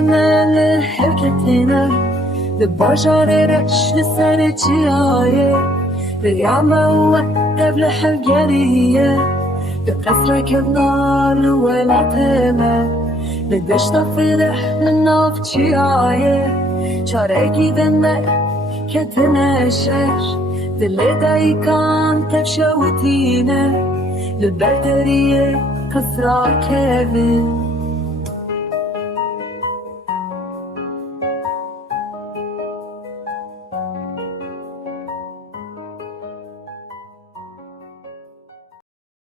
من حركتنا لباشر رش لسنة جاية لليعمة وقف لحرقانية بقصر كنار ولا تمام لدشت فرح للناف جاية شاركي دمك كتناشر دل دايكان تفشوتينا للبرترية كسرى كبير